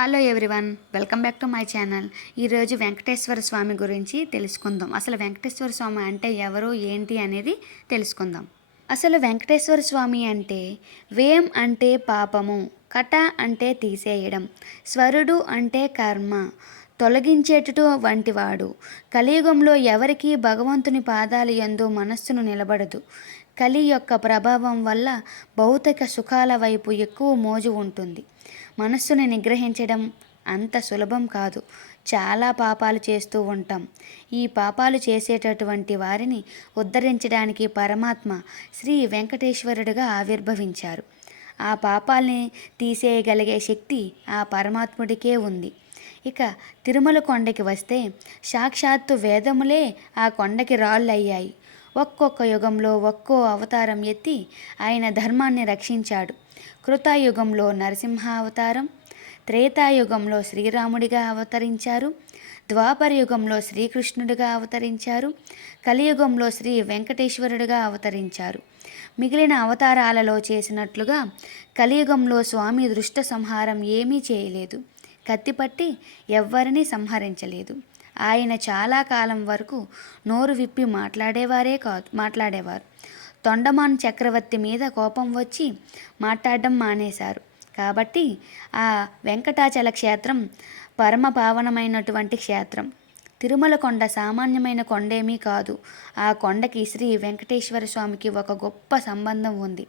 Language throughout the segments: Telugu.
Hello everyone, welcome back to my channel. ఈరోజు వెంకటేశ్వర స్వామి గురించి తెలుసుకుందాం. అసలు వెంకటేశ్వర స్వామి అంటే ఎవరు, ఏంటి అనేది తెలుసుకుందాం. అసలు వెంకటేశ్వర స్వామి అంటే వేం అంటే పాపము, కట అంటే తీసేయడం, స్వరుడు అంటే కర్మ, తొలగించేటటు వంటివాడు. కలియుగంలో ఎవరికీ భగవంతుని పాదాల యందు మనస్సును నిలబడదు. కలి యొక్క ప్రభావం వల్ల భౌతిక సుఖాల వైపు ఎక్కువ మోజు ఉంటుంది. మనస్సుని నిగ్రహించడం అంత సులభం కాదు. చాలా పాపాలు చేస్తూ ఉంటాం. ఈ పాపాలు చేసేటటువంటి వారిని ఉద్ధరించడానికి పరమాత్మ శ్రీ వెంకటేశ్వరుడిగా ఆవిర్భవించారు. ఆ పాపాల్ని తీసేయగలిగే శక్తి ఆ పరమాత్ముడికే ఉంది. ఇక తిరుమల కొండకి వస్తే సాక్షాత్తు వేదములే ఆ కొండకి రాళ్ళయ్యాయి. ఒక్కొక్క యుగంలో ఒక్కో అవతారం ఎత్తి ఆయన ధర్మాన్ని రక్షించాడు. కృతాయుగంలో నరసింహ అవతారం, త్రేతాయుగంలో శ్రీరాముడిగా అవతరించారు, ద్వాపర యుగంలో శ్రీకృష్ణుడిగా అవతరించారు, కలియుగంలో శ్రీ వెంకటేశ్వరుడిగా అవతరించారు. మిగిలిన అవతారాలలో చేసినట్లుగా కలియుగంలో స్వామి దృష్ట సంహారం ఏమీ చేయలేదు. కత్తిపట్టి ఎవ్వరినీ సంహరించలేదు. ఆయన చాలా కాలం వరకు నోరు విప్పి మాట్లాడేవారు. తొండమాన్ చక్రవర్తి మీద కోపం వచ్చి మాట్లాడడం మానేశారు. కాబట్టి ఆ వెంకటాచల క్షేత్రం పరమ పావనమైనటువంటి క్షేత్రం. తిరుమల కొండ సామాన్యమైన కొండేమీ కాదు. ఆ కొండకి శ్రీ వెంకటేశ్వర స్వామికి ఒక గొప్ప సంబంధం ఉంది.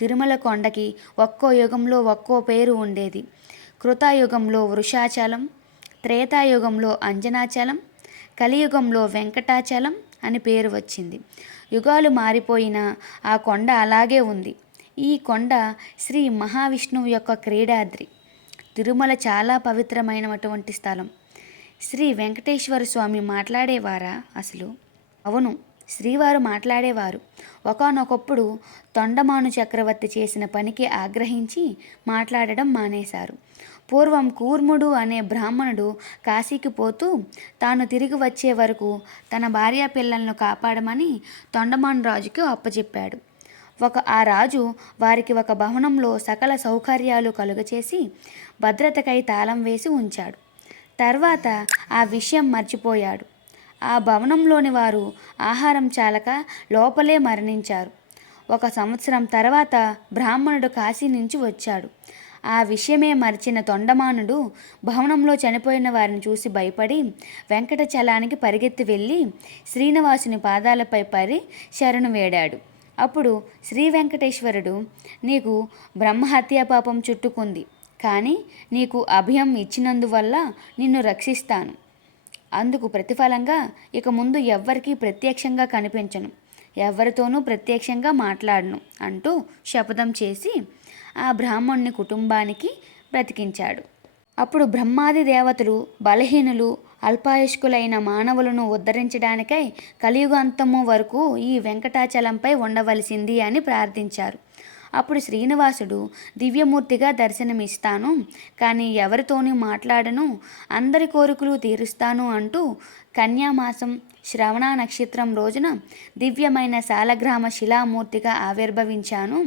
తిరుమల కొండకి ఒక్కో యుగంలో ఒక్కో పేరు ఉండేది. కృతాయుగంలో వృషాచలం, త్రేతాయుగంలో అంజనాచలం, కలియుగంలో వెంకటాచలం అని పేరు వచ్చింది. యుగాలు మారిపోయినా ఆ కొండ అలాగే ఉంది. ఈ కొండ శ్రీ మహావిష్ణువు యొక్క క్రీడాద్రి. తిరుమల చాలా పవిత్రమైనటువంటి స్థలం. శ్రీ వెంకటేశ్వర స్వామి మాట్లాడేవారా అసలు? అవును, శ్రీవారు మాట్లాడేవారు. ఒకానొకప్పుడు తొండమాను చక్రవర్తి చేసిన పనికి ఆగ్రహించి మాట్లాడడం మానేశారు. పూర్వం కూర్ముడు అనే బ్రాహ్మణుడు కాశీకి పోతూ తాను తిరిగి వచ్చే వరకు తన భార్యా పిల్లలను కాపాడమని తొండమాను రాజుకి అప్పచెప్పాడు. ఆ రాజు వారికి ఒక భవనంలో సకల సౌకర్యాలు కలుగచేసి భద్రతకై తాళం వేసి ఉంచాడు. తర్వాత ఆ విషయం మర్చిపోయాడు. ఆ భవనంలోని వారు ఆహారం చాలక లోపలే మరణించారు. 1 సంవత్సరం తర్వాత బ్రాహ్మణుడు కాశీ నుంచి వచ్చాడు. ఆ విషయమే మరిచిన తొండమానుడు భవనంలో చనిపోయిన వారిని చూసి భయపడి వెంకటచలానికి పరిగెత్తి వెళ్ళి శ్రీనివాసుని పాదాలపై పడి శరణు వేడాడు. అప్పుడు శ్రీ వెంకటేశ్వరుడు, నీకు బ్రహ్మహత్యా పాపం చుట్టుకుంది, కానీ నీకు అభయం ఇచ్చినందువల్ల నిన్ను రక్షిస్తాను. అందుకు ప్రతిఫలంగా ఇక ముందు ఎవ్వరికీ ప్రత్యక్షంగా కనిపించను, ఎవరితోనూ ప్రత్యక్షంగా మాట్లాడను అంటూ శపథం చేసి ఆ బ్రాహ్మణుని కుటుంబానికి బ్రతికించాడు. అప్పుడు బ్రహ్మాది దేవతలు బలహీనులు అల్పాయుష్కులైన మానవులను ఉద్ధరించడానికై కలియుగాంతము వరకు ఈ వెంకటాచలంపై ఉండవలసింది అని ప్రార్థించారు. అప్పుడు శ్రీనివాసుడు దివ్యమూర్తిగా దర్శనమిస్తాను, కానీ ఎవరితోనూ మాట్లాడను, అందరి కోరికలు తీరుస్తాను అంటూ కన్యామాసం శ్రవణ నక్షత్రం రోజున దివ్యమైన శాలగ్రామ శిలామూర్తిగా ఆవిర్భవించాను.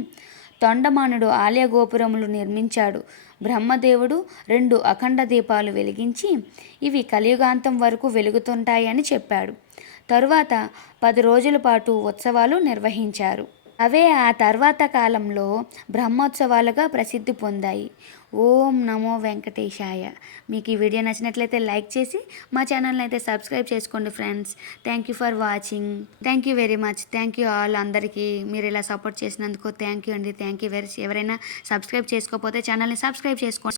తొండమానుడు ఆలయ గోపురములు నిర్మించాడు. బ్రహ్మదేవుడు 2 అఖండ దీపాలు వెలిగించి ఇవి కలియుగాంతం వరకు వెలుగుతుంటాయని చెప్పాడు. తరువాత 10 రోజుల పాటు ఉత్సవాలు నిర్వహించారు. అవే ఆ తర్వాత కాలంలో బ్రహ్మోత్సవాలుగా ప్రసిద్ధి పొందాయి. ఓం నమో వెంకటేశాయ. మీకు ఈ వీడియో నచ్చినట్లయితే లైక్ చేసి మా ఛానల్ని అయితే సబ్స్క్రైబ్ చేసుకోండి friends. Thank you for watching. Thank you very much. Thank you all. అందరికీ మీరు ఇలా సపోర్ట్ చేసినందుకు థ్యాంక్ యూ అండి. థ్యాంక్ యూ ఎవరైనా సబ్స్క్రైబ్ చేసుకోకపోతే ఛానల్ని సబ్స్క్రైబ్ చేసుకోండి.